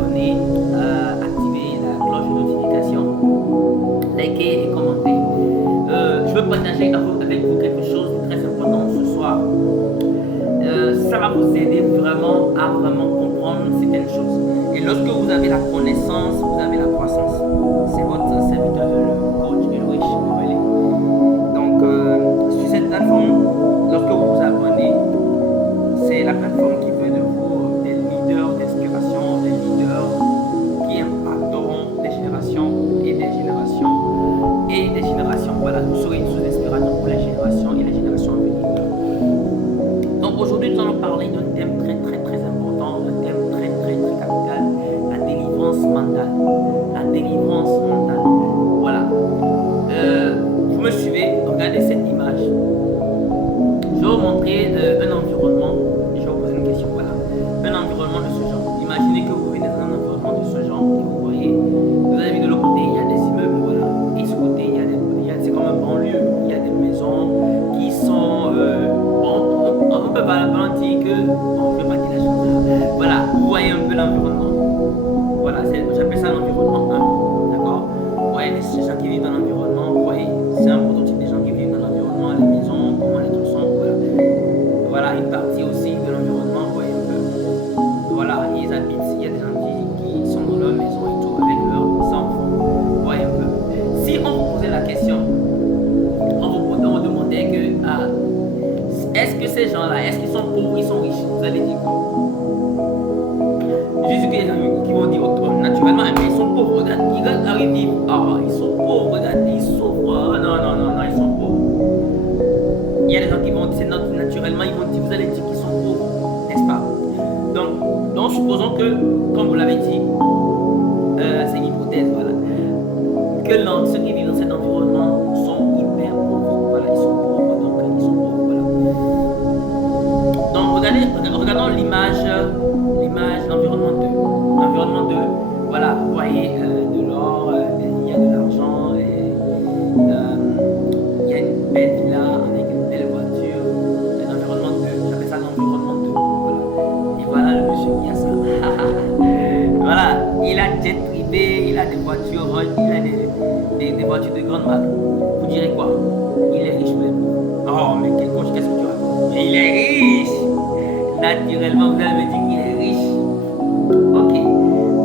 abonner, activer la cloche de notification, liker et commenter. Je veux partager avec vous quelque chose de très important ce soir. Ça va vous aider vraiment à comprendre certaines choses. Et lorsque vous avez la connaissance, vous avez la croissance. C'est votre serviteur, le coach Ulrich Morelli. Donc, sur cette plateforme, lorsque vous vous abonnez, c'est la plateforme qui veut de vous des leaders d'inspiration, des leaders qui impacteront des générations et des générations et des générations. Voilà, vous serez une source d'inspiration pour les générations et les générations à venir. Donc aujourd'hui, nous allons parler d'un thème très important, un thème très capital, la délivrance mentale. La délivrance mentale. Voilà. Vous me suivez, regardez cette image. Je vais vous montrer un environnement et je vais vous poser une question. Voilà. Un environnement de ce genre. Imaginez que vous venez dans un environnement de ce genre et vous voyez, vous avez vu de l'autre côté, il y a des immeubles, voilà. Et ce côté, c'est comme un banlieue. Il y a des maisons qui sont, on peut pas dire que, bon, je ne veux pas dire la chose. Voilà, vous voyez un peu l'environnement. Voilà, j'appelle ça l'environnement 1. D'accord? Vous voyez les gens qui vivent dans l'environnement, vous voyez, c'est un prototype des gens qui vivent dans l'environnement, les maisons, comment les trucs sont, voilà. Voilà, une partie aussi de l'environnement, vous voyez un peu. Voilà, ils habitent, il y a des gens qui sont dans leur maison et tout, avec leurs enfants, vous voyez un peu. Si on vous posait la question, on vous demandait que, est-ce que ces gens-là, est-ce qu'ils sont pauvres ou ils sont riches? Vous allez dire quoi? Juste qu'il y a des gens qui vont dire naturellement, mais ils sont pauvres, regarde, ils arrivent, ils sont pauvres, regarde, ils souffrent, non, ils sont pauvres. Il y a des gens qui vont dire, naturellement, ils vont dire, vous allez dire qu'ils sont pauvres, n'est-ce pas? Donc, supposons que, comme vous l'avez dit, c'est une hypothèse, voilà, que ceux qui vivent dans cet environnement sont hyper pauvres, voilà, ils sont pauvres, donc ils sont pauvres, voilà. Donc, regardons l'image, l'environnement 2. L'environnement 2, voilà, vous voyez de l'or, il y a de l'argent, et il y a une belle villa avec une belle voiture. L'environnement 2, j'appelle ça l'environnement 2. Voilà. Et voilà le monsieur qui a ça. Voilà, il a jet privé, il a des voitures, il a des voitures de grande marque. Vous direz quoi? Il est riche même. Oh, mais quel coach, qu'est-ce que tu as? Mais il est riche! Naturellement, vous allez me dire qu'il est riche. Ok,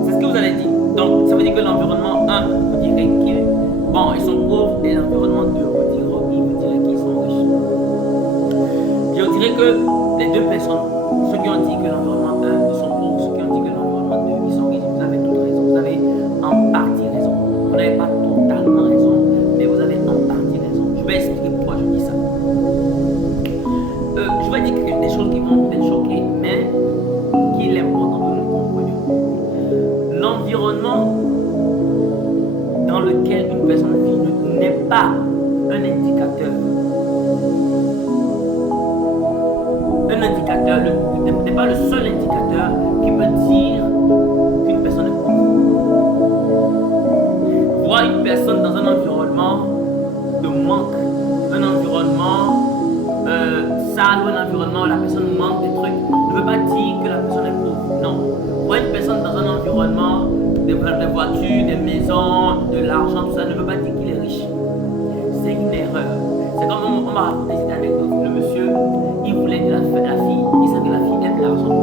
c'est ce que vous allez dire. Donc, ça veut dire que l'environnement 1, vous direz ils sont pauvres, et l'environnement 2, vous direz qu'ils sont riches. Je dirais que les deux personnes, ceux qui ont dit que l'environnement 1, ils sont pauvres, ceux qui ont dit que l'environnement 2, ils sont riches, vous avez toute raison. Vous avez en partie raison. Vous n'avez pas totalement raison, mais vous avez en partie raison. Je vais expliquer pourquoi je dis ça. Je vais dire des choses qui vont peut-être choquer, mais qu'il est important que nous comprenions. L'environnement dans lequel une personne vit n'est pas un indicateur. Un indicateur n'est pas le seul indicateur qui peut dire qu'une personne est pauvre. Voir une personne dans un environnement de manque, un environnement sale ou un environnement où la personne manque des trucs, ne veut pas dire que la personne est pauvre. Non. Voir une personne dans un environnement des voitures, des maisons, de l'argent, tout ça, ne veut pas dire qu'il est riche. C'est une erreur. C'est comme on m'a raconté cette anecdote. Le monsieur, il voulait de la fille. Il sait que la fille aime l'argent.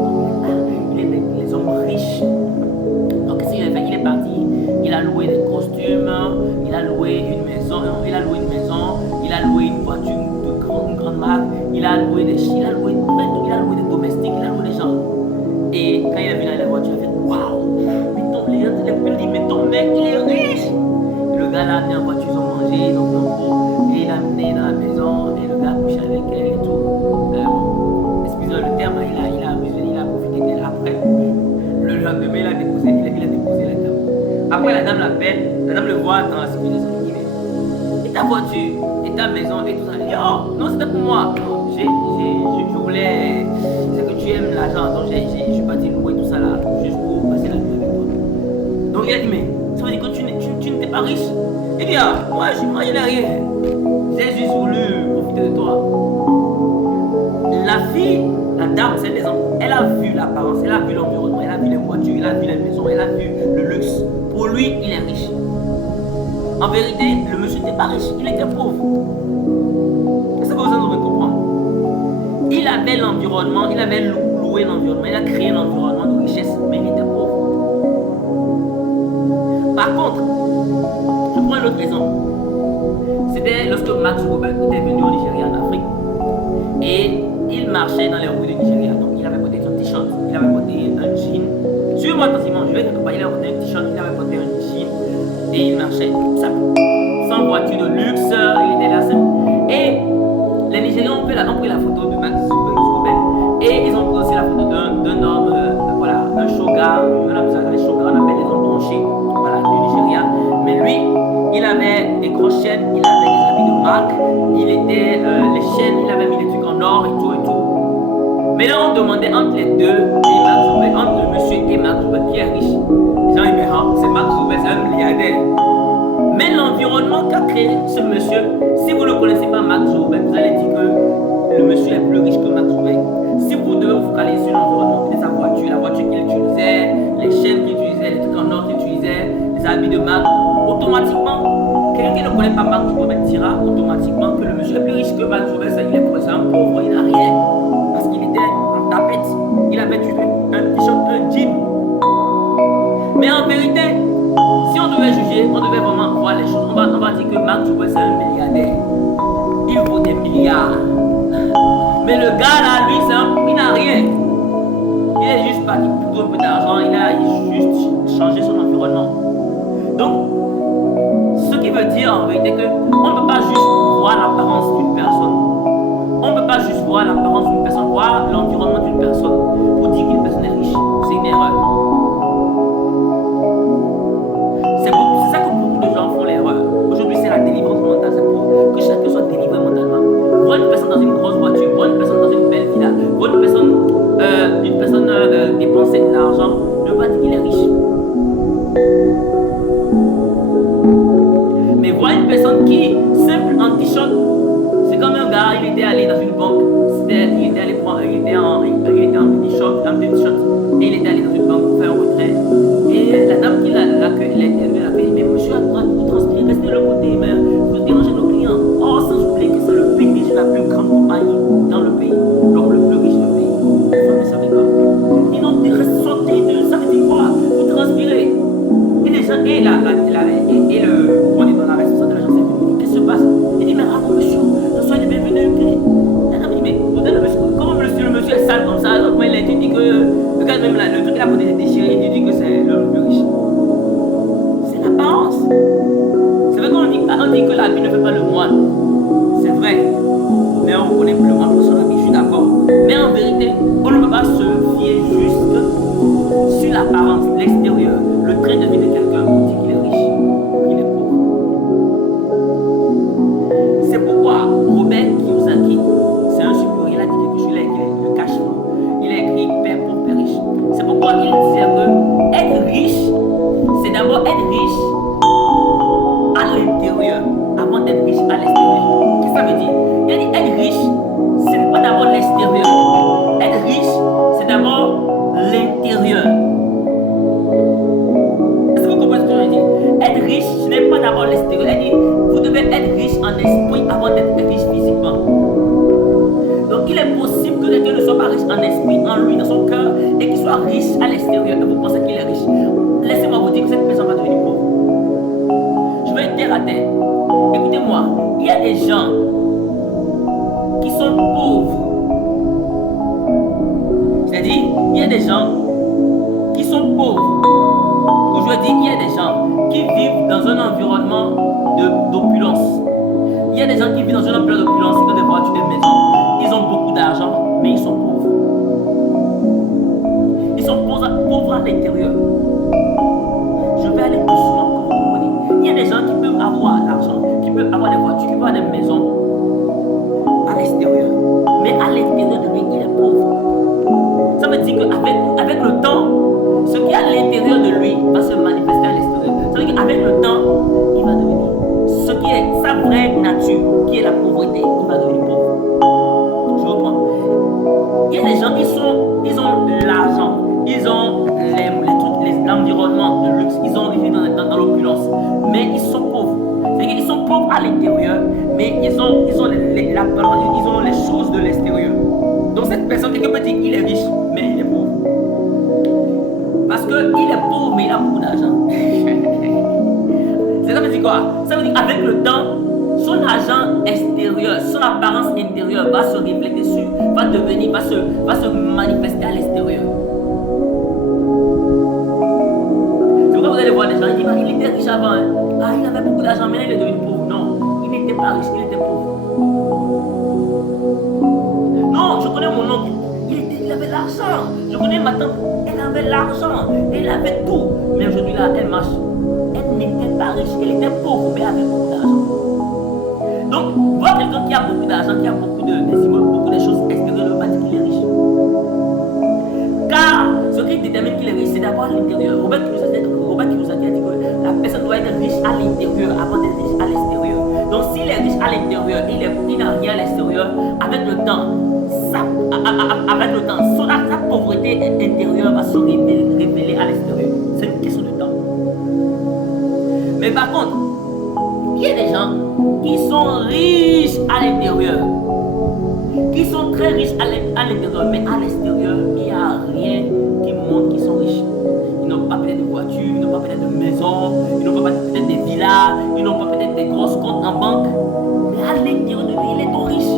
Il aime les hommes riches. Donc qu'est-ce qu'il a fait? Il est parti. Il a loué des costumes. Il a loué une maison. Il a loué une voiture de grande marque. Il a loué des chiens. Il a loué des domestiques. Il a loué des gens. Et quand il a vu la voiture, il a fait waouh! Mais ton mec, il est riche! Et le gars l'a amené en voiture, ils ont mangé, donc et il l'a amené dans la maison, et le gars a couché avec elle et tout. Excusez-moi le terme, il a abusé, il a profité d'elle. Après, le lendemain, il a déposé la dame. Après, la dame l'appelle, la dame le voit dans la civilisation, il dit, et ta voiture, et ta maison, et tout ça. Il dit, oh, non, c'était pour moi. Je voulais, c'est que tu aimes l'argent, donc je suis parti louer tout ça là, juste pour passer la nuit avec toi. Donc il a dit, mais ça veut dire que tu n'étais pas riche? Il dit, moi je n'ai rien. J'ai juste voulu profiter de toi. La fille, la dame, c'est des hommes, elle a vu l'apparence, elle a vu l'environnement, elle a vu les voitures. voitures, il a vu les maisons, il a vu le luxe. Pour lui, il est riche. En vérité, le monsieur n'était pas riche, il était pauvre. Est-ce que vous devez comprendre? Il avait l'environnement, il avait loué l'environnement, il a créé l'environnement de richesse, mais il était pauvre. Par contre, je prends un autre exemple. C'était lorsque Mark Zuckerberg était venu au Nigeria, en Afrique, et il marchait dans les rues du Nigeria. Donc il avait porté son t-shirt, il avait porté un jean. Suivez-moi attentivement, je vais quelque part, il avait porté un t-shirt, il avait porté un jean, et il marchait sans voiture de luxe, il était là seul. Et les Nigériens ont pris la photo de Mark Zuckerberg, et ils ont pris aussi la photo d'un homme, voilà, un shoga, on appelle les hommes branchés, voilà, du Nigeria. Mais lui, il avait des grosses chaînes, il avait des habits de marque, il était les chaînes, il avait mis des trucs en or et tout et tout. Mais là, on demandait entre les deux, et Mark Zuckerberg, entre le monsieur et Mark Zuckerberg, qui est riche. Les gens disaient, ah, c'est Mark Zuckerberg, c'est un milliardaire. Mais l'environnement qu'a créé ce monsieur, si vous ne connaissez pas Mark Zuckerberg, vous allez dire que le monsieur est plus riche que Mark Zuckerberg. Si vous devez vous focaliser sur l'environnement de sa voiture, la voiture qu'il utilisait, les chaînes qu'il utilisait, les trucs en or qu'il utilisait, les habits de marque, automatiquement, quelqu'un qui ne connaît pas Mark Zuckerberg dira automatiquement que le monsieur est plus riche que Mark Zuckerberg. Il est pour un pauvre, il n'a rien. Parce qu'il était en tapette. Il avait un t-shirt, un jean. Mais en vérité, si on devait juger, on devait vraiment voir les choses. On va dire que Mark Zuckerberg c'est un milliardaire. Il vaut des milliards. Mais le gars là, lui, il n'a rien. Il est juste parti pour un peu d'argent. Il a juste changé son environnement. Donc, ce qui veut dire en vérité qu'on ne peut pas juste voir l'apparence d'une personne. On ne peut pas juste voir l'apparence d'une personne, voir l'environnement d'une personne pour dire qu'une personne est riche. C'est une erreur. C'est ça que beaucoup de gens font l'erreur. Aujourd'hui, c'est la délivrance mentale. C'est pour que chacun soit délivré mentalement. Voir une personne dans une grosse voiture, voir une personne dans une belle villa, voir une personne dépenser de l'argent, ne veut pas dire qu'il est riche. Mais voir une personne qui, simple en t-shirt, c'est comme un gars, il était allé dans une banque, il était en t-shirt, et il était allé dans une banque pour faire un retrait. Et la dame qui l'a accueilli, mais monsieur, vous transpirez, restez de l'autre côté, mais vous dérangez nos clients. Oh, sans oublier que c'est le PDG de la plus grande compagnie dans le pays, donc le plus riche du pays. Vous ne savez pas. Ils n'ont restez sortez de ça, veut dire quoi? Vous transpirez. Et les gens, et le, on est dans la responsable de l'agence, qu'est-ce qui se passe? Il dit, mais rapport monsieur, soyez les bienvenus. Mais comment le monsieur est sale comme ça? Comment il a dit que le gars même là, le truc là pour déchirer, il dit que c'est l'homme le plus riche. C'est l'apparence. C'est vrai qu'on dit que l'habit ne fait pas le moine. C'est vrai. Mais on connaît plus le moine pour son habit, je suis d'accord. Mais en vérité, on ne peut pas se fier juste sur l'apparence, l'extérieur, le train de vie de quelqu'un pour dire qu'il est riche ou qu'il est pauvre. C'est pourquoi Robert Kiyosaki, c'est un supérieur, il a dit quelque chose, il a écrit le cash flow. Il a écrit père pauvre, père riche. C'est pourquoi il disait que être riche, c'est d'abord être riche à l'intérieur avant d'être riche à l'extérieur. Qu'est-ce que ça veut dire? Il a dit être riche, ce n'est pas d'abord l'extérieur. Être riche, c'est d'abord l'intérieur. Est-ce que vous comprenez ce que je veux dire? Être riche, ce n'est pas d'abord l'extérieur. Elle dit, vous devez être riche en esprit avant d'être riche physiquement. Donc il est possible que quelqu'un ne soit pas riche en esprit, en lui, dans son cœur, et qu'il soit riche à l'extérieur, et vous pensez qu'il est riche. Laissez-moi vous dire que cette personne va devenir pauvre. Je vais être terre à terre. Écoutez-moi, il y a des gens qui sont pauvres. C'est-à-dire, il y a des gens qui sont pauvres. Aujourd'hui, il y a des gens qui vivent dans un environnement d'opulence. Il y a des gens qui vivent dans un environnement d'opulence, ils ont des voitures, des maisons, ils ont beaucoup d'argent, mais ils sont pauvres. Ils sont pauvres à l'intérieur. Je vais aller doucement pour vous comprenez. Il y a des gens qui peuvent avoir l'argent, qui peuvent avoir des voitures, qui peuvent avoir des maisons à l'extérieur. Mais à l'intérieur de lui, il est pauvre. Ça veut dire qu'avec le temps, ce qui est à l'intérieur de lui va se manifester à l'extérieur. Ça veut dire qu'avec le temps, il va devenir ce qui est sa vraie nature, qui est la pauvreté, il va devenir pauvre. à l'intérieur, mais ils ont les choses de l'extérieur. Donc cette personne, quelqu'un peut dire qu'il est riche, mais il est pauvre. Parce qu'il est pauvre, mais il a beaucoup d'argent. Ça veut dire quoi? Ça veut dire qu'avec le temps, son argent extérieur, son apparence intérieure va se refléter sur, va se manifester à l'extérieur. C'est pourquoi vous allez voir des gens, ils disent, il était riche avant, hein. Ah, il avait beaucoup d'argent, maintenant il est devenu pauvre. Non, il n'était pas riche, il était pauvre. Non, je connais mon oncle, il avait l'argent. Je connais ma tante, elle avait l'argent, elle avait tout. Mais aujourd'hui là, elle marche. Elle n'était pas riche, elle était pauvre, mais elle avait beaucoup d'argent. Donc, voir quelqu'un qui a beaucoup d'argent, qui a beaucoup beaucoup de choses extérieures, ne veut pas dire qu'il est riche. Car ce qui détermine qu'il est riche, c'est d'abord l'intérieur. Robert Kiyosaki a dit que la personne doit être riche à l'intérieur avant d'être riche à l'extérieur. Donc, s'il est riche à l'intérieur, il n'a rien à l'extérieur, avec le temps, sa pauvreté intérieure va se révéler à l'extérieur. C'est une question de temps. Mais par contre, il y a des gens qui sont riches à l'intérieur, qui sont très riches à l'intérieur, mais à l'extérieur, il n'y a rien qui montre qu'ils sont riches. Ils n'ont pas peut-être de voiture, ils n'ont pas peut-être de maison, ils n'ont pas peut-être des villas, ils n'ont pas peut-être des grosses comptes en banque, mais à l'intérieur de lui, il est trop riche.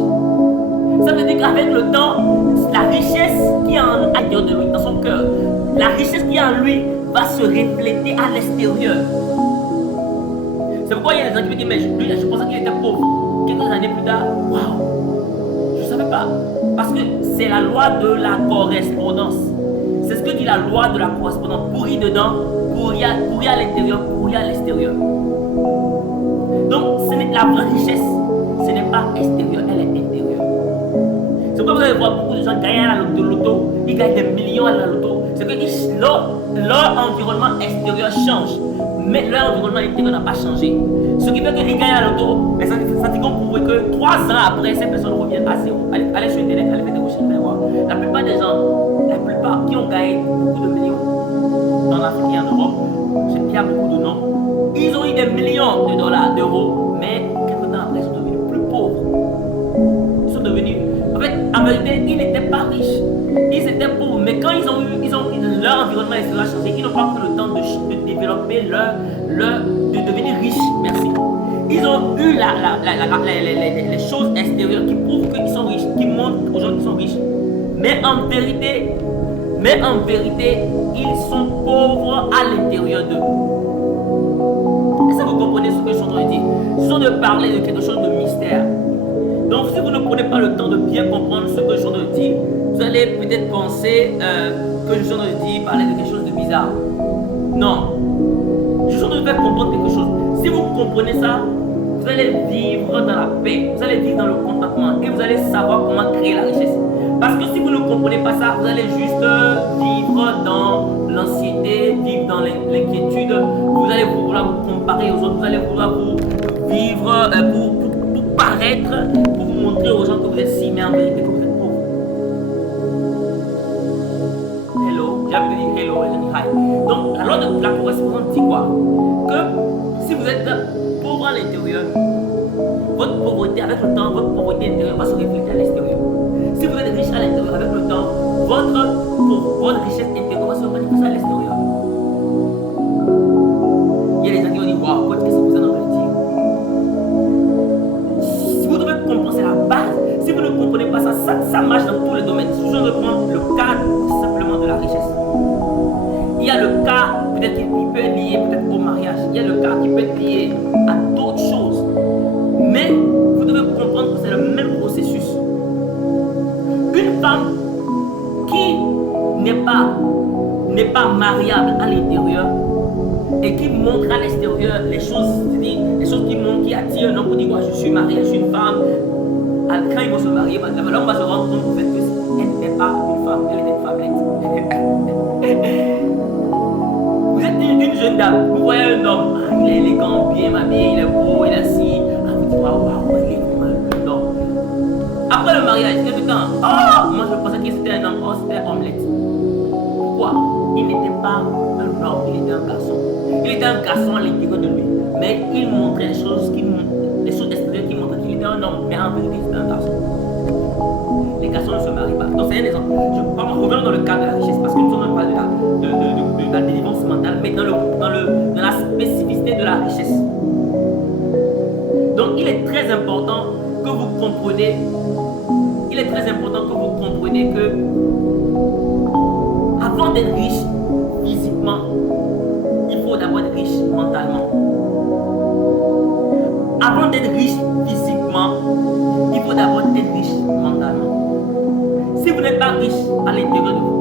Ça veut dire qu'avec le temps, la richesse qui est à l'intérieur de lui, dans son cœur, la richesse qui est en lui va se refléter à l'extérieur. C'est pourquoi il y a des gens qui me disent, mais lui, je pensais qu'il était pauvre. Quelques années plus tard, waouh, je ne savais pas. Parce que c'est la loi de la correspondance. C'est ce que dit la loi de la correspondance. Pourri dedans, pourri à l'intérieur, pourri à l'extérieur. Donc, la vraie richesse, ce n'est pas extérieur, elle est intérieure. C'est pourquoi vous allez voir beaucoup de gens gagner à la loto, ils gagnent des millions à la loto. C'est que leur environnement extérieur change, mais leur environnement intérieur n'a pas changé. Ce qui fait qu'ils gagnent à la loto, mais ça dit qu'on pourrait que 3 ans après, ces personnes reviennent à zéro. Allez sur Internet, allez faire des recherches, allez voir. La plupart des gens, qui ont gagné beaucoup de millions en Afrique et en Europe, il y a beaucoup de noms, ils ont eu des millions de dollars, d'euros, mais quelques temps après, ils sont devenus plus pauvres. Ils sont devenus, en vérité, ils n'étaient pas riches, ils étaient pauvres, mais quand leur environnement extérieur a changé, ils n'ont pas pris le temps de développer de devenir riches. Merci. Ils ont eu les choses extérieures qui prouvent qu'ils sont riches, qui montrent aux gens qu'ils sont riches. Mais en vérité, ils sont pauvres à l'intérieur d'eux. Est-ce que vous comprenez ce que je suis en train de dire? Je suis en train de parler de quelque chose de mystère. Donc si vous ne prenez pas le temps de bien comprendre ce que je suis en train de dire, vous allez peut-être penser que je suis en train de dire, parler de quelque chose de bizarre. Non. Je suis en train de faire comprendre quelque chose. Si vous comprenez ça, vous allez vivre dans la paix, vous allez vivre dans le contentement et vous allez savoir comment créer la richesse. Parce que si vous ne comprenez pas ça, vous allez juste vivre dans l'anxiété, vivre dans l'inquiétude, vous allez vouloir vous comparer aux autres, vous allez vouloir vous vivre pour paraître, pour vous montrer aux gens que vous êtes si, mais en vérité que vous êtes pauvre. Hello, j'ai envie de dire hello, je dis hi. Donc la loi de la correspondance dit quoi? Que si vous êtes pauvre à l'intérieur, votre pauvreté avec le temps, votre pauvreté intérieure va se refléter à l'extérieur. Si vous êtes riche à l'intérieur avec le temps, votre richesse intérieure va se manifester à l'extérieur. Il y a des gens qui vont dire, waouh, qu'est-ce que vous êtes en train de dire? Si vous devez comprendre, c'est la base. Si vous ne comprenez pas ça, ça marche dans tous les domaines. Si je veux prendre le cas simplement de la richesse. Il y a le cas, peut-être qui peut être lié peut-être au mariage. Il y a le cas qui peut être lié à d'autres choses. Mais vous devez comprendre que c'est le même processus. Une femme qui n'est pas mariable à l'intérieur et qui montre à l'extérieur les choses qui montrent, qui attirent un homme pour dire ouais, je suis mariée, je suis une femme. Quand ils vont se marier, l'homme va se rendre compte qu'elle n'était pas une femme, elle était une femmelette. Vous êtes une jeune dame, vous voyez un homme, il est élégant, bien habillé, il est beau, il est assis. Vous dites waouh, il est vraiment un homme. Après le mariage, il y a du temps, moi je pensais que c'était un homme, c'était un omelette. Pourquoi? Il n'était pas un homme, il était un garçon. Il était un garçon à l'intérieur de lui, mais il montrait les choses homme, mais en vérité, c'est un garçon. Les garçons ne se marient pas. Donc, c'est un exemple. Revenons dans le cadre de la richesse, parce que nous sommes pas de la délivrance mentale, mais dans la spécificité de la richesse. Donc, il est très important que vous compreniez. Il est très important que vous compreniez que avant d'être riche physiquement, il faut d'abord être riche mentalement. Avant d'être riche physiquement, il faut d'abord être riche mentalement. Si vous n'êtes pas riche à l'intérieur de vous,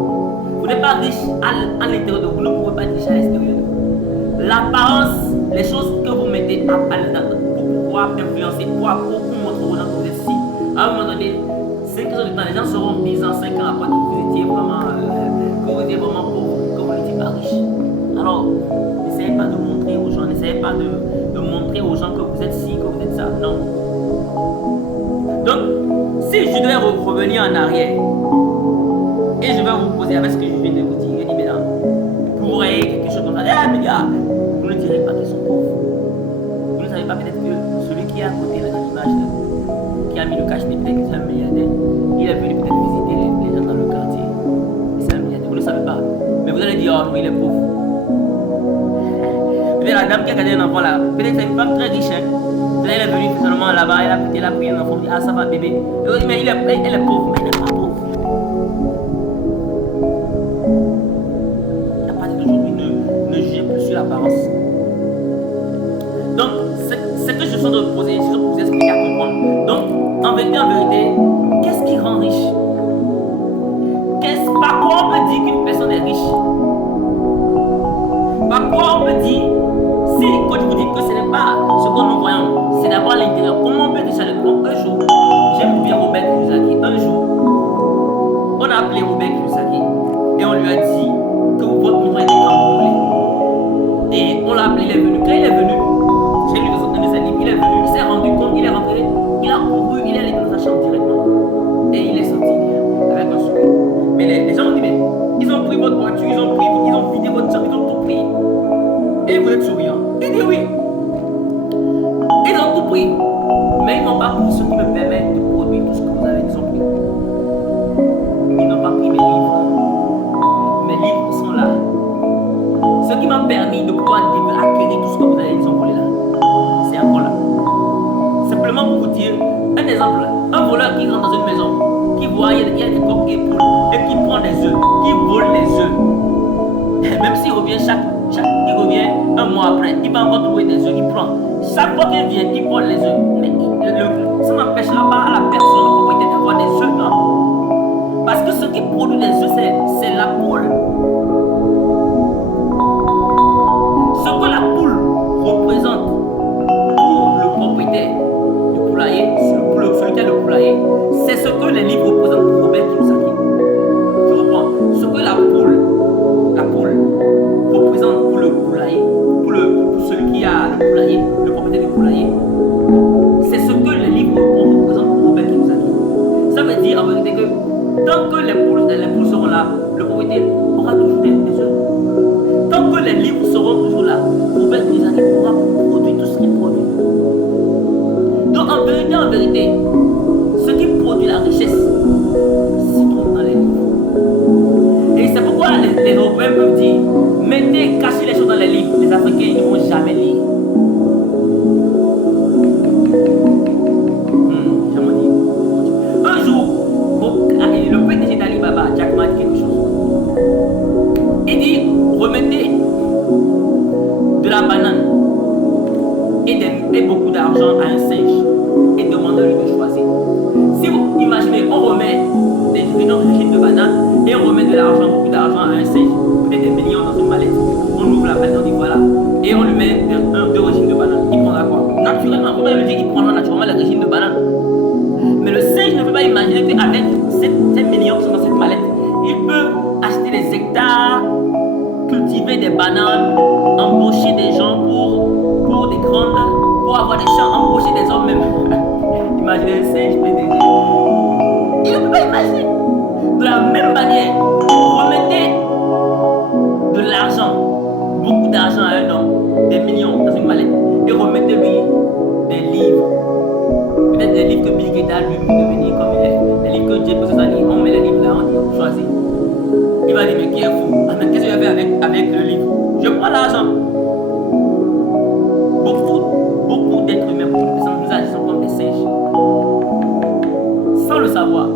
vous n'êtes pas riche à l'intérieur de vous, vous ne pouvez pas être riche à l'extérieur de vous. L'apparence, les choses que vous mettez à l'intérieur pour pouvoir influencer, pour montrer aux gens que vous êtes si. À un moment donné, 5 ans de temps, les gens seront mis en 5 ans après que vous étiez vraiment pauvre, que vous n'étiez pas riche. Alors, n'essayez pas de montrer aux gens, n'essayez pas de montrer aux gens que vous êtes ci, que vous êtes ça. Non. Donc, si je devais revenir en arrière et je vais vous poser avec ce que je viens de vous dire, je dis mesdames, vous voyez quelque chose comme ça, mais gars, vous ne direz pas qu'ils sont pauvres. Vous ne savez pas peut-être que celui qui est à côté là, dans l'image, qui a mis le cache-nez, peut-être que c'est un milliardaire, il est venu peut-être visiter les gens dans le quartier. C'est un milliardaire, vous ne le savez pas. Mais vous allez dire, oh non, il est pauvre. Peut-être la dame qui a gardé un enfant là, peut-être c'est une femme très riche, hein. Peut-être elle est venue seulement là-bas, elle a pris un enfant, elle dit, ah ça va bébé. Et dit, mais elle est pauvre, mais elle n'est pas pauvre. À partir d'aujourd'hui, ne jugez plus sur l'apparence. Donc, c'est que je suis en train de poser, je suis en train de vous expliquer à comprendre. Donc, en vérité, qu'est-ce qui rend riche? Par quoi on peut dire qu'une personne est riche? Par quoi on peut dire, si quand je vous dis que ce n'est pas ce que nous voyons, c'est d'abord à l'intérieur. Comment on peut dire ça? Un jour, j'aime bien Robert Kiyosaki. Un jour, on a appelé Robert Kiyosaki et on lui a dit que votre maison était cambriolée. Et on l'a appelé, il est venu. Quand il est venu, j'ai lu dans ses livres, il est venu, il s'est rendu compte, il est rentré, il a couru, il est allé dans sa chambre directement. Et il est sorti avec un sourire. Mais les gens ont dit, mais ils ont pris votre voiture, ils ont vidé votre chambre, ils ont tout pris. Et vous êtes souriant. Il dit oui. Ils ont tout pris. Mais ils n'ont pas pris ce qui me permet de produire tout ce que vous avez, ils ont pris. Ils n'ont pas pris mes livres. Mes livres sont là. Ce qui m'a permis de pouvoir acquérir tout ce que vous avez, ils ont volé là. C'est encore là. Simplement pour vous dire, un exemple, un voleur qui rentre dans une maison, qui voit, il y a des coques et poules, et qui prend des œufs, qui vole les œufs. Même s'il revient il revient un mois après, il va encore trouver des œufs, il prend. Chaque fois qu'il vient, il vole les œufs. Mais ça n'empêchera pas à la personne propriétaire d'avoir des œufs, non. Parce que ce qui produit les œufs, c'est la poule. Ce que la poule représente pour le propriétaire du poulailler, celui qui a le poulailler, c'est ce que les livres représentent pour Robert Kiyosaki. Je reprends. Ce que la poule représente pour le poulailler, pour celui qui a le poulailler, le propriétaire du poulailler, c'est ce que les livres représentent pour Robert Kiyosaki. Ça veut dire en vérité que tant que les poules seront là, le propriétaire aura toujours des œufs. Tant que les livres seront toujours là, Robert Kiyosaki pourra produire tout ce qu'il produit. Donc en vérité, ce qui produit la richesse se trouve dans les livres. Et c'est pourquoi les Européens peuvent dire, cachez les choses dans les livres. Les Africains, ils ne vont jamais lire. Jamais dit. Un jour, le PDG d'Alibaba, Jack Ma, dit quelque chose. Il dit, remettez de la banane et beaucoup d'argent à un singe et demandez-lui de choisir. Si vous imaginez, on remet des régime de banane et on remet de l'argent, beaucoup d'argent à un singe, peut-être des millions dans une mallette. On ouvre la mallette, on dit voilà, et on lui met deux régimes de banane. Il prendra quoi? Naturellement, vous m'avez dit qu'il prendra naturellement le régime de banane. Mais le singe ne peut pas imaginer qu'avec ces millions qui sont dans cette mallette, il peut acheter des hectares, cultiver des bananes, embaucher des gens pour des grandes, pour avoir des champs, embaucher des hommes même. Imaginez un singe PDG. Il ne peut pas imaginer. De la même manière, remettez de l'argent, beaucoup d'argent à un homme, des millions dans une mallette, et remettez-lui des livres. Peut-être des livres à lui de devenir comme il est. Les livres que Dieu peut se lire, on met les livres là, on dit choisis. Il va dire mais qui est fou? Ah, mais qu'est-ce que je vais faire avec le livre? Je prends l'argent. Beaucoup d'êtres humains, beaucoup de personnes nous agissons comme des singes. Sans le savoir.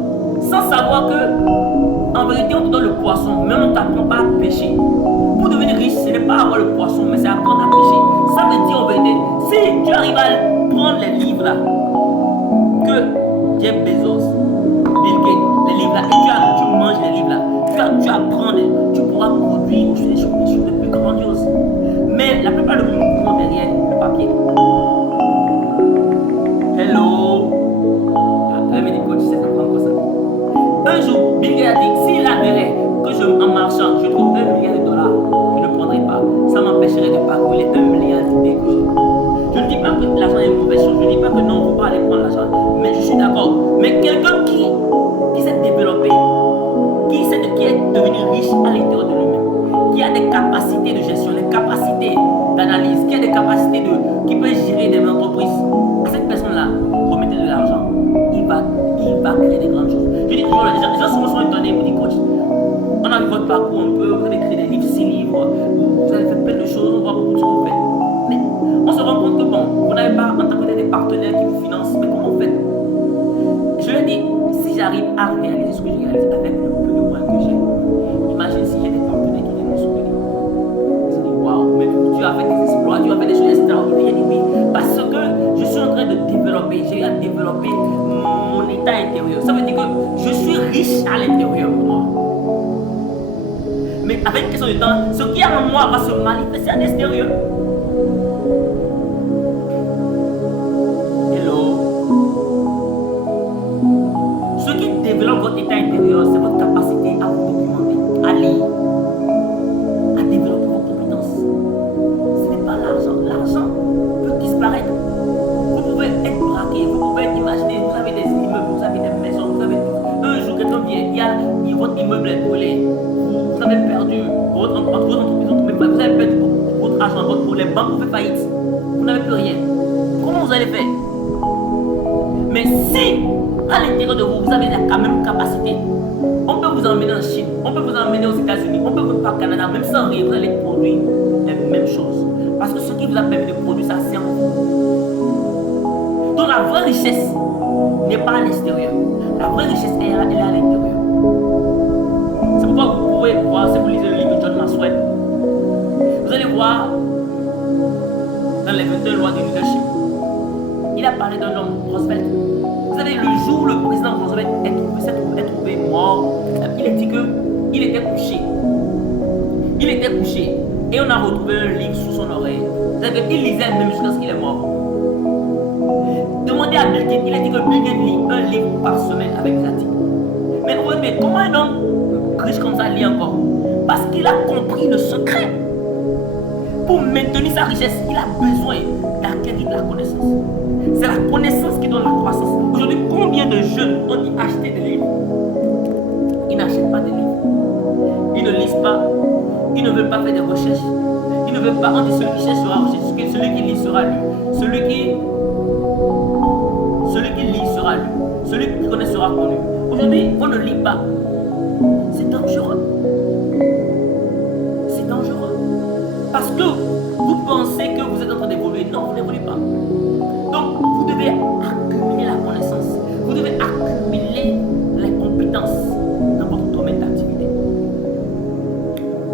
Sans savoir que, en vérité, on te donne le poisson, mais on ne t'apprend pas à pêcher. Pour devenir riche, ce n'est pas avoir le poisson, mais c'est apprendre à pêcher. Ça veut dire en vérité, si tu arrives à prendre les livres là, que Jeff Bezos, Bill Gates, les livres là, et tu manges les livres là, tu apprends, tu pourras produire des choses de plus grandioses. Mais la plupart de nous courons derrière le papier. Hello. Ah, mais des coachs, c'est encore ça. Un jour, Bill Gates a dit, s'il avouerait que en marchant, je trouve 1 milliard de dollars, je ne prendrai pas. Ça m'empêcherait de parcourir les 1 milliard d'idées que j'ai. Je ne dis pas que l'argent est une mauvaise chose, je ne dis pas que non, il ne faut pas aller prendre l'argent. Mais je suis d'accord. Mais quelqu'un qui s'est développé, qui est devenu riche à l'intérieur de lui-même, qui a des capacités de gestion, des capacités d'analyse, qui a des capacités qui peut gérer des entreprises, à cette personne-là, remettez de l'argent, il va créer des grandes choses. Je dis toujours, les gens sont étonnés, vous dites coach, on a vu votre parcours un peu, vous avez créé des livres, 6 livres, vous avez fait plein de choses, on voit beaucoup de ce que vous faites. Mais on se rend compte que bon, vous n'avez pas en tant que des partenaires qui vous financent, mais comment vous faites? Je lui ai dit, si j'arrive à réaliser ce que je réalise avec le peu de moyens que j'ai, imagine si j'ai des partenaires qui viennent me soutenir. Ils se disent, waouh, mais tu as fait des exploits, tu as fait des choses extraordinaires. Il dit oui, parce que je suis en train de développer, j'ai à développer mon état intérieur. Ça veut dire que je suis riche à l'intérieur de moi. Mais avec une question de temps, ce qui est en moi va se manifester à l'extérieur. Ce qui développe votre état intérieur, c'est votre capacité à vous documenter, à lire, à développer vos compétences. Ce n'est pas l'argent. L'argent peut disparaître. Vous pouvez être braqué, vous pouvez imaginer, vous avez des immeubles, vous avez des maisons, vous avez tout. Un jour, quelqu'un vient, votre immeuble est brûlé, vous avez perdu votre entreprise, vous avez perdu votre argent, les banques vous fait faillite, vous n'avez plus rien. Comment vous allez faire? Mais si à l'intérieur de vous, vous avez la même capacité, on peut vous emmener en Chine, on peut vous emmener aux États-Unis, on peut vous emmener au Canada, même sans rien, vous allez produire les mêmes choses. Parce que ce qui vous a permis de produire ça, c'est en vous. Donc la vraie richesse n'est pas à l'extérieur. La vraie richesse elle est à l'intérieur. C'est pourquoi vous pouvez voir, si vous lisez le livre de John Maxwell, vous allez voir dans les 22 lois du leadership, il a parlé d'un homme, Roosevelt. Vous savez, le jour où le président Roosevelt s'est trouvé mort, il a dit qu'il était couché. Il était couché. Et on a retrouvé un livre sous son oreille. C'est-à-dire qu'il lisait même jusqu'à ce qu'il est mort. Demandez à Bill Gates, il a dit que Bill Gates lit un livre par semaine avec des articles. Mais comment un homme riche comme ça lit encore? Parce qu'il a compris le secret. Pour maintenir sa richesse, il a besoin d'acquérir de la connaissance. C'est la connaissance qui donne la croissance. Aujourd'hui, combien de jeunes ont dit acheter des livres? Ils n'achètent pas des livres. Ils ne lisent pas. Ils ne veulent pas faire des recherches. Ils ne veulent pas. On dit celui qui cherche sera recherché. Celui qui lit sera lu. Celui qui lit sera lu. Celui qui connaît sera connu. Aujourd'hui, on ne lit pas. C'est dangereux. C'est dangereux. Parce que vous pensez que vous êtes en train d'évoluer. Non, vous n'évoluez pas. Donc, vous devez accumuler la connaissance. Vous devez accumuler les compétences dans votre domaine d'activité.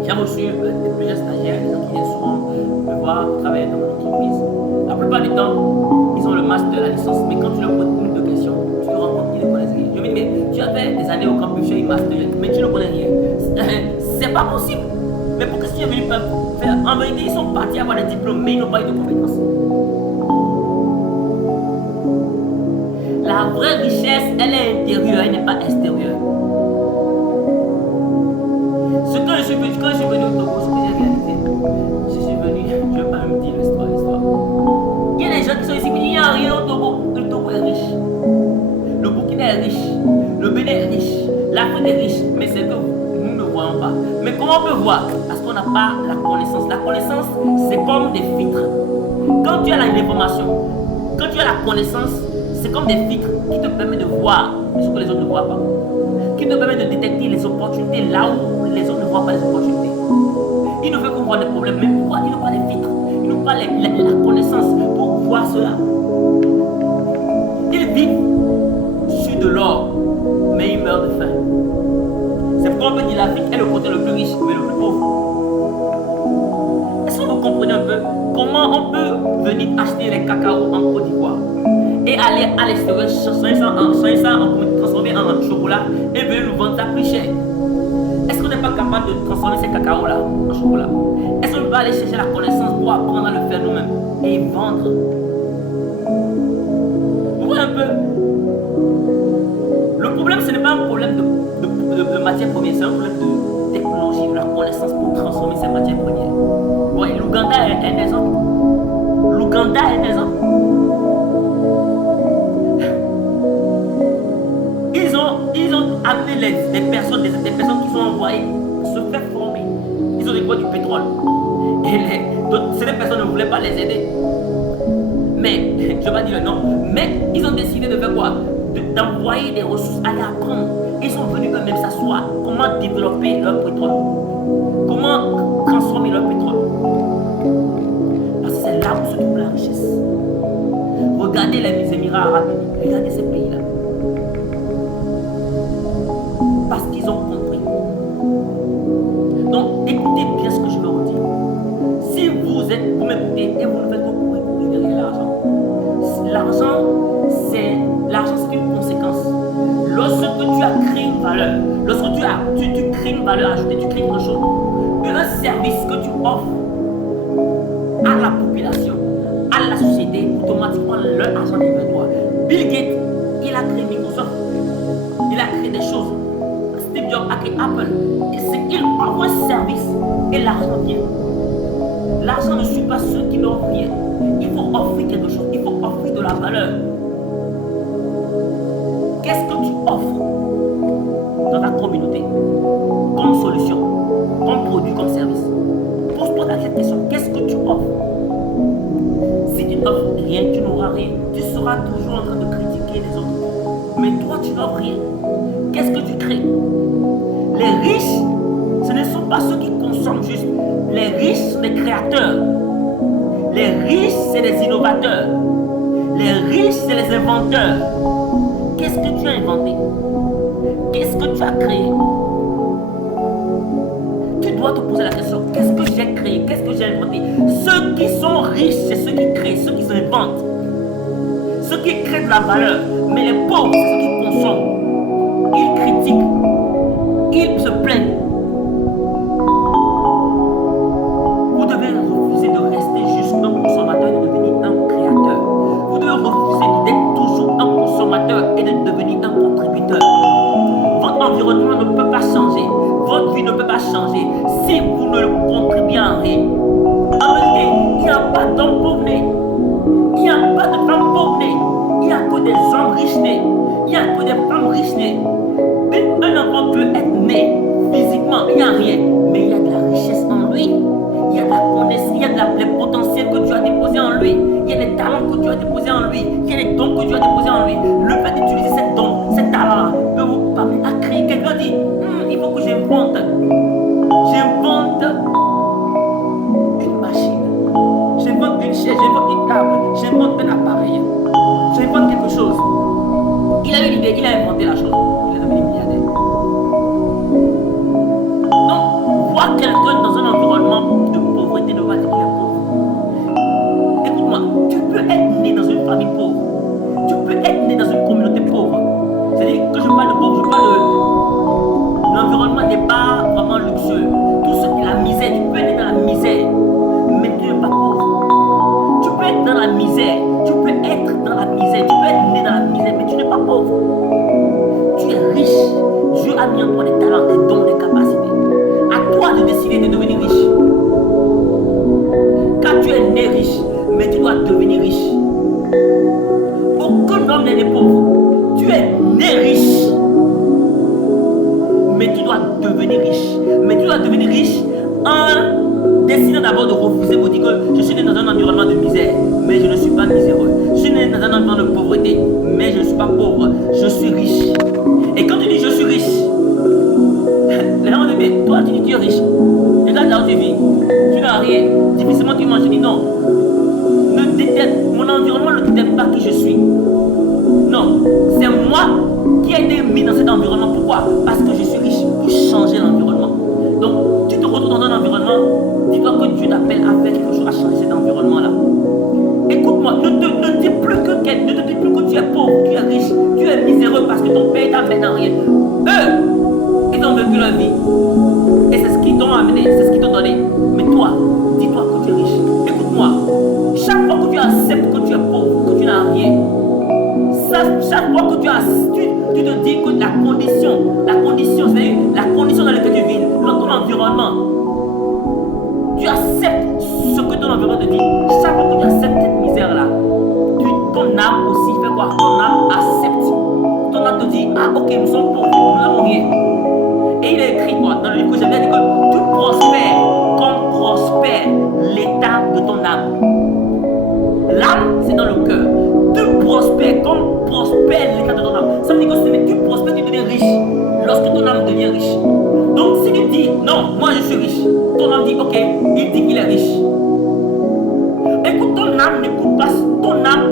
J'ai reçu plusieurs stagiaires, des gens qui viennent souvent me voir travailler dans mon entreprise. La plupart du temps, ils ont le master, la licence, mais quand tu leur poses une de questions, tu te rends compte qu'ils ne connaissent rien. Je me dis, mais tu as fait des années au campus, tu as eu master, mais tu ne connais rien. C'est pas possible. Mais pourquoi si tu es venu faire? En vérité, ils sont partis avoir des diplômes, mais ils n'ont pas eu de compétences. La vraie richesse, elle est intérieure, elle n'est pas extérieure. Quand je suis venu au Togo, ce que j'ai réalisé, je suis venu, je ne vais pas me dire l'histoire. Il y a des gens qui sont ici, mais il n'y a rien au Togo. Le Togo est riche. Le Burkina est riche. Le Bénin est riche. L'Afrique est riche. Mais c'est que nous ne voyons pas. Mais comment on peut voir? Parce qu'on n'a pas la connaissance. La connaissance, c'est comme des filtres. Quand tu as l'information, quand tu as la connaissance, c'est comme des filtres qui te permettent de voir ce que les autres ne voient pas. Qui te permettent de détecter les opportunités là où les autres ne voient pas les opportunités. Il ne veut qu'on voit des problèmes, mais pourquoi il n'a pas les filtres? Il n'a pas la connaissance pour voir cela. Ils vivent sur de l'or, mais ils meurent de faim. C'est pourquoi on peut dire l'Afrique est le côté le plus riche, mais le plus pauvre. Est-ce que vous comprenez un peu comment on peut venir acheter les cacao en Côte d'Ivoire et aller à l'extérieur, changer ça transformer en chocolat et venir nous vendre ça plus cher? Est-ce qu'on n'est pas capable de transformer ces cacao-là en chocolat? Est-ce qu'on peut aller chercher la connaissance pour apprendre à le faire nous-mêmes et vendre? Vous voyez un peu? Le problème, ce n'est pas un problème de matière première, c'est un problème de technologie, de la connaissance pour transformer ces matières premières. Oui, l'Ouganda est un exemple. L'Ouganda est un exemple. Ils ont amené des personnes qui sont envoyées se faire former. Ils ont découvert du pétrole. Et ces personnes ne voulaient pas les aider. Mais, je ne vais pas dire le nom, mais ils ont décidé de faire quoi? D'envoyer des ressources, aller apprendre. Ils sont venus eux-mêmes s'asseoir. Comment développer leur pétrole? Comment transformer leur pétrole? Parce que c'est là où se trouve la richesse. Regardez les Émirats arabes unis, regardez ces pays-là. Parce qu'ils ont compris. Donc, écoutez bien ce que je veux vous dire. Si vous m'écoutez et vous ne faites que courir derrière l'argent, c'est une conséquence. Lorsque tu as créé une valeur, lorsque tu crées une valeur ajoutée, tu crées quelque chose, un service que tu offres à la population, à la société, automatiquement leur argent devient toi. Bill Gates, il a créé Microsoft, il a créé des choses. Steve Jobs a créé Apple. Il offre un service et l'argent vient. L'argent ne suit pas ceux qui n'offrent rien. Il faut offrir quelque chose, il faut offrir de la valeur. Qu'est-ce que tu offres dans ta communauté comme solution, comme produit, comme service? Pose-toi cette question. Qu'est-ce que tu offres? Si tu n'offres rien, tu n'auras rien. Tu seras toujours en train de critiquer les autres. Mais toi, tu n'offres rien. Qu'est-ce que tu crées? Les riches, ce ne sont pas ceux qui consomment juste. Les riches sont des créateurs. Les riches, c'est des innovateurs. Les riches, c'est les inventeurs. Qu'est-ce que tu as inventé? Qu'est-ce que tu as créé? Tu dois te poser la question, qu'est-ce que j'ai créé? Qu'est-ce que j'ai inventé? Ceux qui sont riches, c'est ceux qui créent, ceux qui inventent. Ceux qui créent de la valeur. Mais les pauvres, c'est ceux qui consomment. Ils critiquent. Ils se plaignent. Vous devez refuser de rester juste un consommateur et de devenir un créateur. Vous devez refuser d'être toujours un consommateur et de devenir un contributeur. Votre environnement ne peut pas changer. Votre vie ne peut pas changer si vous ne contribuez à rien. En réalité, il n'y a pas d'homme pauvre né. Il n'y a pas de femme pauvre née. Il n'y a que des hommes riches nés. Il n'y a que des femmes riches nées. Un enfant peut être né physiquement, il n'y a rien, mais il y a de la richesse en lui. Il y a de la connaissance, il y a des potentiels que Dieu a déposés en lui. Il y a des talents que Dieu a déposés en lui. Il y a des dons que Dieu a déposés en lui. Le fait d'utiliser ces dons, ces talents peut vous permettre à créer. Quelqu'un dit, il faut que j'invente. J'invente une machine. J'invente une chaise, j'invente une table. J'invente un appareil. J'invente quelque chose. Il a eu l'idée, il a inventé la chose. Il est devenu milliardaire. Donc, voir quelqu'un dans un environnement de pauvreté ne va pas dire qu'il est pauvre. Écoute-moi, tu peux être né dans une famille pauvre. Tu peux être né dans une communauté pauvre. C'est-à-dire que je parle de pauvre, je parle de l'environnement n'est pas vraiment luxueux. Tout ce qui est la misère, tu peux être né dans la misère, mais tu n'es pas pauvre. Tu peux être dans la misère, tu peux être dans la misère, tu peux être né dans la misère, mais tu n'es pas pauvre. Tu es riche. Dieu a mis en toi des talents, des dons, des capacités. À toi de décider de devenir riche. Car tu es né riche, mais tu dois devenir riche. Aucun homme n'est né pauvre. Tu es né riche, mais tu dois devenir riche. Mais tu dois devenir riche en décidant d'abord de refuser pour dire que je suis né dans un environnement de misère, mais je ne suis pas miséreux. Je suis né dans un environnement de pauvreté. vérité, mais je ne suis pas pauvre, je suis riche. Et quand tu dis je suis riche, les gens vont dire, toi tu dis tu es riche. Regarde là où tu vis, tu n'as rien, difficilement tu manges. Je dis non, mon environnement ne détermine pas qui je suis. Non, c'est moi qui ai été mis dans cet environnement. Pourquoi? Parce que je suis riche pour changer l'environnement. Donc, tu te retrouves dans un environnement, dis-toi que Dieu t'appelle à faire quelque chose, à changer cet environnement-là. Écoute-moi, ne te dis plus que tu es pauvre, tu es riche, tu es miséreux parce que ton père t'a amené dans rien. Eux, ils ont vécu leur vie. Et c'est ce qu'ils t'ont amené, c'est ce qu'ils t'ont donné. Mais toi, dis-toi que tu es riche. Écoute-moi, chaque fois que tu acceptes que tu es pauvre, que tu n'as rien, chaque fois que tu te dis que la condition, c'est la condition dans laquelle tu vis, dans ton environnement, tu acceptes ce que ton environnement te dit. Chaque fois que tu acceptes cette misère-là, ton âme aussi fait quoi? Ton âme accepte. Ton âme te dit, ah ok, nous sommes pauvres, nous n'avons rien. Et il est écrit quoi? Dans le livre que j'avais dit que tu prospères comme prospère l'état de ton âme. L'âme, c'est dans le cœur. Tu prospères comme prospère l'état de ton âme. Ça veut dire que tu prospères, tu deviens riche lorsque ton âme devient riche. Donc si tu dis, non, moi je suis riche, ton âme dit, ok, il dit qu'il est riche. Écoute, ton âme n'écoute pas ton âme,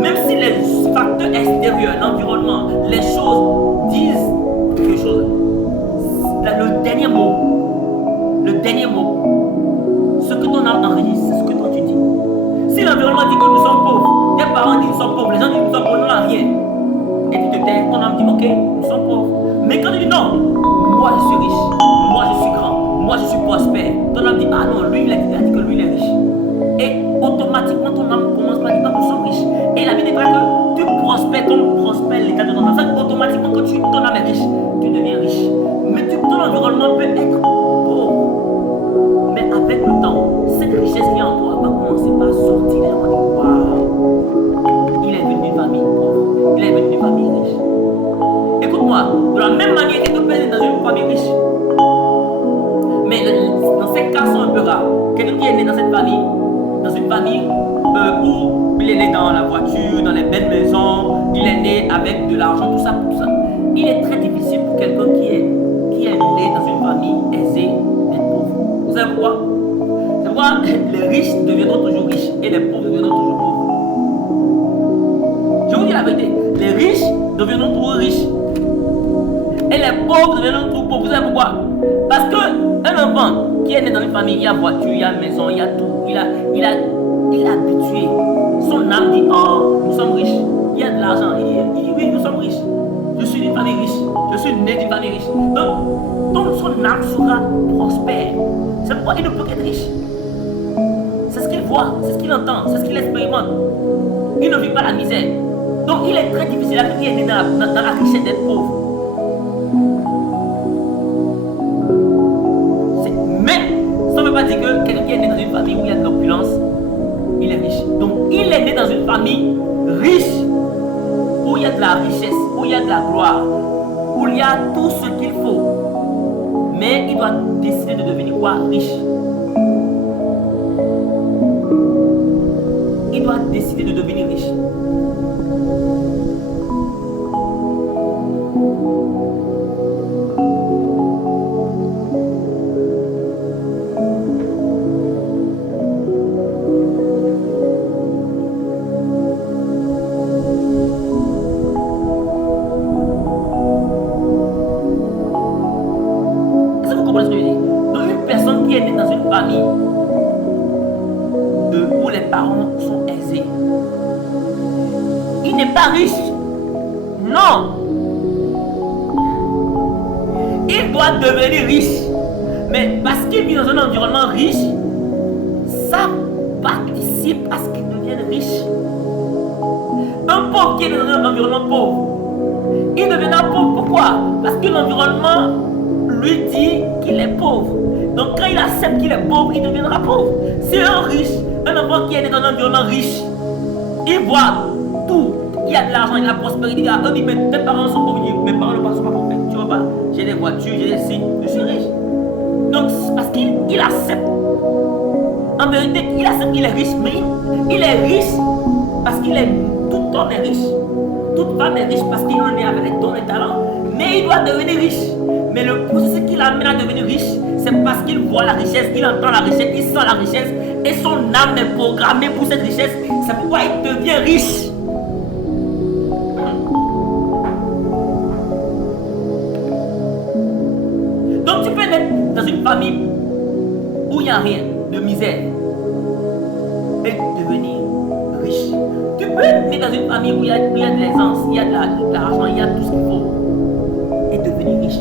même si les facteurs extérieurs, l'environnement, les choses disent quelque chose. Le dernier mot, ce que ton âme enregistre, c'est ce que toi tu dis. Si l'environnement dit que nous sommes pauvres, tes parents disent que nous sommes pauvres, les gens disent que nous sommes pauvres, nous n'avons rien, et tu te tais, ton âme dit ok, nous sommes pauvres. Mais quand tu dis non, moi je suis riche, moi je suis grand, moi je suis prospère, ton âme dit ah non, lui il a dit que lui il est riche. Et automatiquement ton âme commence par dire que nous sommes riches. Et la Bible dit que tu prospères comme prospère l'état de ton âme. Automatiquement quand ton âme est riche, tu deviens riche. Mais ton environnement peut être pauvre. Mais avec le temps, cette richesse qui est en toi va commencer par sortir. Les gens vont dire waouh, il est venu d'une famille pauvre, il est venu d'une famille riche. Écoute-moi, de la même manière que ton père est dans une famille riche. Mais dans ces cas sont un peu rares. Quelqu'un qui est né dans cette famille, dans une famille où il est né dans la voiture, dans les belles maisons, il est né avec de l'argent, tout ça. Il est très difficile pour quelqu'un qui est né dans une famille aisée d'être pauvre. Vous savez pourquoi? C'est pourquoi les riches deviendront toujours riches et les pauvres deviendront toujours pauvres. Je vous dis la vérité, les riches deviendront toujours riches et les pauvres deviendront toujours pauvres. Vous savez pourquoi? Parce qu'un enfant qui est né dans une famille, il y a voiture, il y a maison, il y a tout, il est habitué. Son âme dit, oh, nous sommes riches, il y a de l'argent. Il dit, oui, nous sommes riches. Je suis d'une famille riche, je suis né d'une famille riche. Donc son âme sera prospère. C'est pourquoi il ne peut qu'être riche. C'est ce qu'il voit, c'est ce qu'il entend, c'est ce qu'il expérimente. Il ne vit pas la misère. Donc il est très difficile à qui est né dans la richesse d'être pauvre. Ça ne veut pas dire que quelqu'un qui est né dans une famille où il y a de l'opulence, il est riche. Donc, il est né dans une famille riche, où il y a de la richesse, où il y a de la gloire, où il y a tout ce qu'il faut. Mais il doit décider de devenir quoi? Riche. Il doit décider de devenir riche. Où les parents sont aisés. Il n'est pas riche. Non. Il doit devenir riche. Mais parce qu'il vit dans un environnement riche, ça participe à ce qu'il devienne riche. Un pauvre qui est dans un environnement pauvre, il deviendra pauvre. Pourquoi? Parce que l'environnement lui dit qu'il est pauvre. Donc quand il accepte qu'il est pauvre, il deviendra pauvre. C'est un riche, un enfant qui est né dans un environnement riche. Il voit tout. Il y a de l'argent, il y a de la prospérité. Il dit, mais tes parents sont pauvres. Mes parents ne sont pas pauvres. Tu vois pas, j'ai des voitures, j'ai des signes, je suis riche. Donc parce qu'il accepte. En vérité, il accepte qu'il est riche, mais il est riche parce qu'il est tout homme est riche. Toute femme est riche parce qu'il est né avec les dons et les talents. Mais il doit devenir riche. Mais le processus qui l'amène à devenir riche, c'est parce qu'il voit la richesse, il entend la richesse, il sent la richesse. Et son âme est programmée pour cette richesse. C'est pourquoi il devient riche. Donc tu peux naître dans une famille où il n'y a rien, de misère, et devenir riche. Tu peux être né dans une famille où il y a de l'aisance, il y a de l'argent, il y a tout ce qu'il faut, et devenir riche.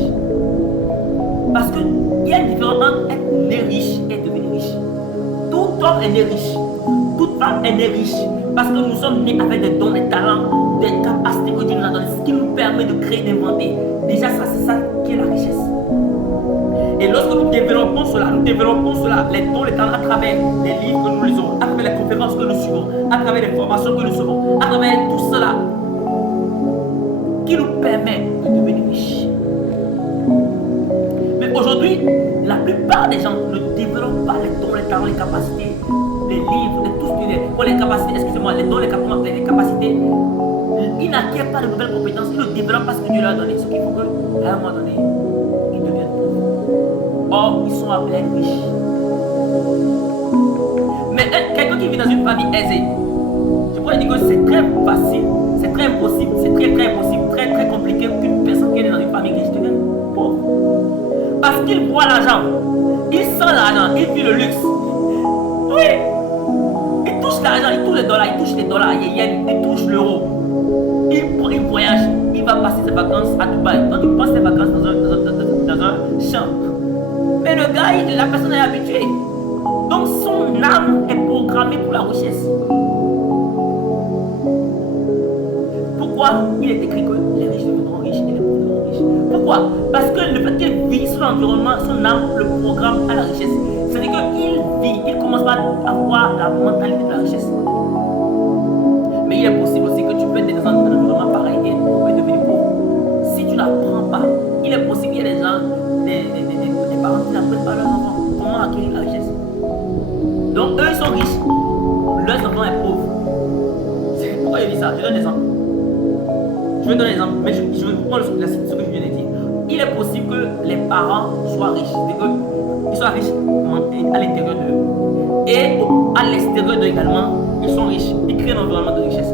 Parce qu'il y a une différence entre être né riche et devenir riche. Tout homme est né riche, toute femme est née riche, parce que nous sommes nés avec des dons, des talents, des capacités que Dieu nous a données, ce qui nous permet de créer, d'inventer. Déjà ça, c'est ça qui est la richesse. Et lorsque nous développons cela, les dons, les talents, à travers les livres que nous lisons, à travers les conférences que nous suivons, à travers les formations que nous suivons, à travers tout cela, qui nous permet de devenir riches. Mais aujourd'hui, la plupart des gens ne développent pas les dons, les talents, les capacités, les livres, tout ce qui est, les capacités, excusez-moi, les dons, les capacités. Ils n'acquièrent pas de nouvelles compétences, ils ne développent pas ce que Dieu leur a donné. Ce qu'il faut qu'à un moment donné, ils deviennent pauvres. Or, ils sont appelés riches. Mais quelqu'un qui vit dans une famille aisée, je pourrais dire que c'est très facile, c'est très impossible, c'est très impossible, très compliqué qu'une personne qui est dans une famille riche devienne pauvre. Parce qu'il voit l'argent, il sent l'argent, il vit le luxe. Oui, il touche l'argent, il touche les dollars, les yens, il touche l'euro. Il voyage, il va passer ses vacances à Dubaï. Quand il passe ses vacances dans un champ, mais le gars, la personne est habituée. Donc son âme est programmée pour la richesse. Pourquoi il est écrit que les riches deviendront riches et les pauvres deviendront riches? Pourquoi? Parce que le fait qu'il vit son environnement, son âme le programme à la richesse. C'est-à-dire qu'il vit, il commence par avoir la mentalité de la richesse. Mais il est possible aussi que tu peux être dans un environnement pareil et devenir pauvre. Si tu n'apprends pas, il est possible qu'il y ait des gens, des parents qui n'apprennent pas leurs enfants comment acquérir la richesse. Donc eux ils sont riches, leurs enfants sont pauvres. C'est pourquoi il dit ça. Je donne des exemples. Je vais donner des exemples, mais je vais vous prendre ce que je viens de dire. Il est possible que les parents soient riches, c'est-à-dire qu'ils soient riches à l'intérieur d'eux. Et à l'extérieur d'eux également, ils sont riches. Ils créent un environnement de richesse.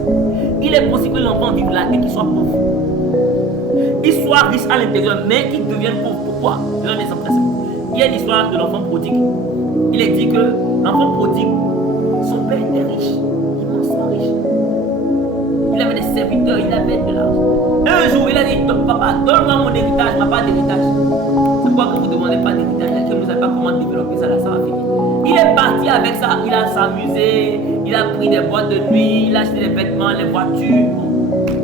Il est possible que l'enfant vive là et qu'il soit pauvre. Il soit riche à l'intérieur, mais qu'il devienne pauvre. Pourquoi? Je donne des exemples très simples. Il y a l'histoire de l'enfant prodigue. Il est dit que l'enfant prodigue, son père était riche, immensement riche. Il avait des serviteurs, il avait de l'argent. Un jour, il a dit, papa, donne-moi mon héritage, ma part d'héritage. C'est pourquoi quand vous ne demandez pas d'héritage, que vous ne savez pas comment développer ça, là, ça va finir. Il est parti avec ça, il a s'amusé, il a pris des boîtes de nuit, il a acheté des vêtements, les voitures.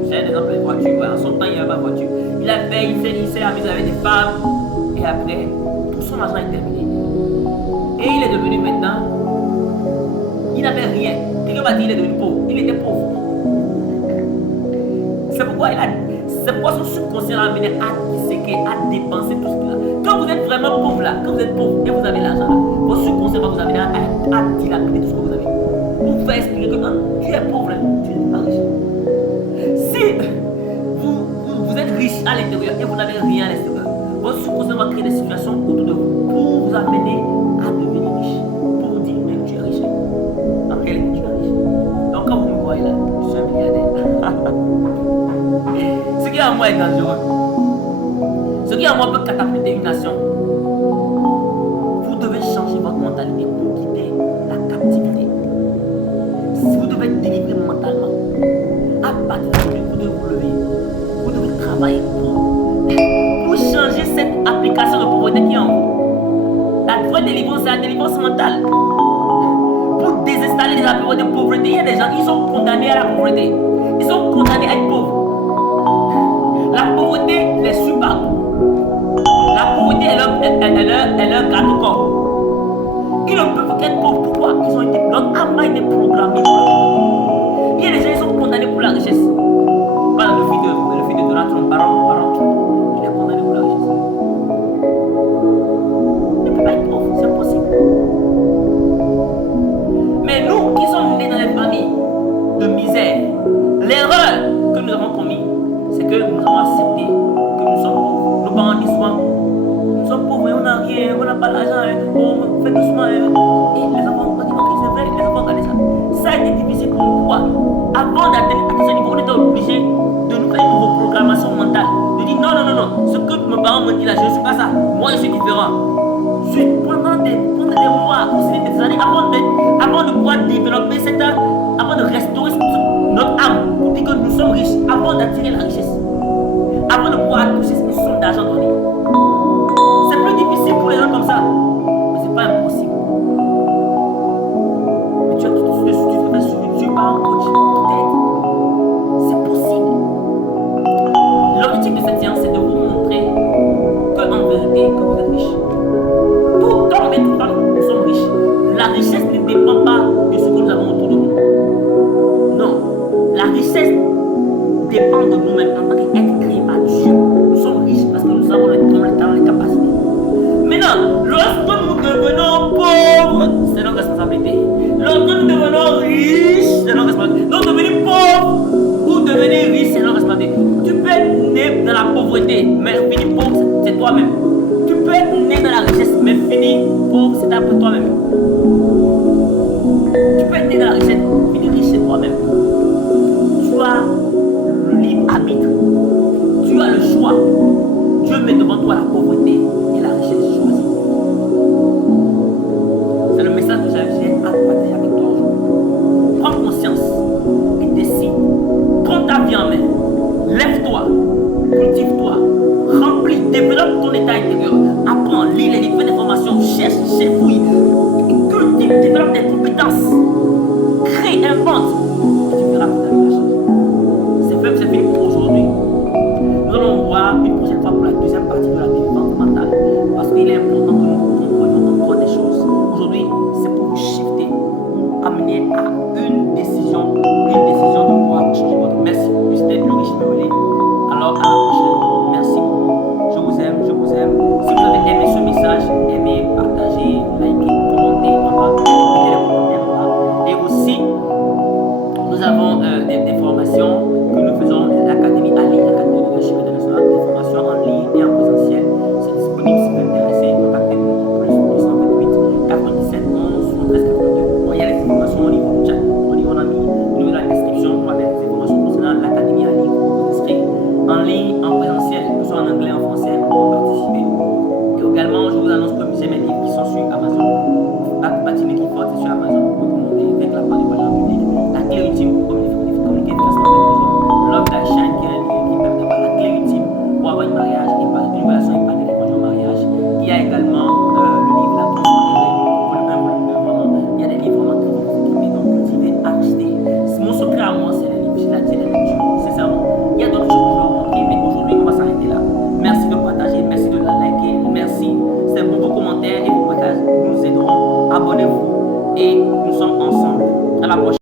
J'ai un exemple, les voitures, en son temps, il n'y avait pas de voiture. Il a fait, il s'est amusé avec des femmes, et après, tout son argent est terminé. Et il est devenu maintenant, il n'avait rien. Quelqu'un m'a dit il est devenu pauvre. Il était pauvre. C'est pourquoi son subconscient l'a amené à disséquer, à dépenser tout ce qu'il a. Quand vous êtes vraiment pauvre là, quand vous êtes pauvre et vous avez l'argent là, votre subconscient va vous amener à dilapider tout ce que vous avez. Pour vous faire expliquer que quand tu es pauvre, là, tu n'es pas riche. Si vous êtes riche à l'intérieur et vous n'avez rien à l'extérieur, votre subconscient va créer des situations autour de vous pour vous amener à devenir riche. Pour vous dire, mais tu es riche. En réalité, tu es riche. Donc quand vous me voyez là, je suis un milliardaire. Ce qui en moi est dangereux. Ce qui en moi peut catapulter une nation. Vous devez changer votre mentalité pour quitter la captivité. Si vous devez être délivré mentalement, à partir d'aujourd'hui, vous devez vous lever. Vous devez travailler pour changer cette application de pauvreté qui est en vous. La vraie délivrance, c'est la délivrance mentale. Pour désinstaller les appareils de pauvreté, il y a des gens qui sont condamnés à la pauvreté. Ils sont condamnés à être pauvres. La pauvreté les suit partout. La pauvreté est leur garde-corps. Ils ne peuvent qu'être pauvres. Pourquoi? Ils ont été. Leur âme a été programmée pour la pauvreté. Il y a des gens qui sont condamnés pour la richesse. Voilà le fils de Donald Trump, Baron Trump. Il est condamné pour la richesse. Il ne peut pas être pauvre, c'est impossible. Mais nous qui sommes nés dans les familles de misère, l'erreur que nous avons commise, mes parents me disent là, je ne suis pas ça. Moi, je suis différent. Je suis pendant des mois, des années, avant de pouvoir développer cette, avant de restaurer notre âme, pour dire que nous sommes riches, avant d'attirer la richesse, avant de pouvoir toucher cette somme d'argent donnée. C'est plus difficile pour les gens comme ça, mais c'est pas impossible. Mais tu te fais suivre par un coach qui t'aide. C'est possible. L'objectif de cette séance, c'est de vous montrer que en vérité, que vous êtes riche. Tout homme et toute femme, nous sommes riches. La richesse ne dépend pas de ce que nous avons autour de nous. Non. La richesse dépend de nous-mêmes en tant qu'être créé par Dieu. Nous sommes riches parce que nous avons le temps, les capacités. Maintenant, lorsque nous devenons pauvres, c'est notre responsabilité. Lorsque nous devenons riches, c'est notre responsabilité. Donc devenir pauvre ou devenir riche, c'est notre responsabilité. Tu peux être né dans la pauvreté, mais finir pauvre, c'est toi-même. Tu peux être né dans la richesse, mais finir pauvre, c'est après toi-même. Tu peux être né dans la richesse, finir riche, c'est toi-même. Tu as le libre arbitre. Tu as le choix. Dieu met devant toi la pauvreté et la richesse. Choisis. C'est le message que j'ai à partager avec toi aujourd'hui. Prends conscience et décide. Prends ta vie en main. Lève-toi. Cultive-toi. Remplis. Développe ton état intérieur. Apprends, lis les livres, fais des formations, cherche, fouille. Cultive, développe des compétences. Crée, invente. Et tu verras que ta vie va changer. C'est fini pour aujourd'hui. Nous allons voir une prochaine fois pour la deuxième partie de la défense mentale. Parce qu'il est important que nous comprenions encore des choses. Aujourd'hui, c'est pour vous shifter, vous amener à une décision de pouvoir changer votre. Merci. C'était le riche Méolé. Alors, à la prochaine. Merci. Je vous aime, je vous aime. Si vous avez aimé ce message, aimez, partagez, likez, commentez en bas. Mettez les commentaires en bas. Et aussi, nous avons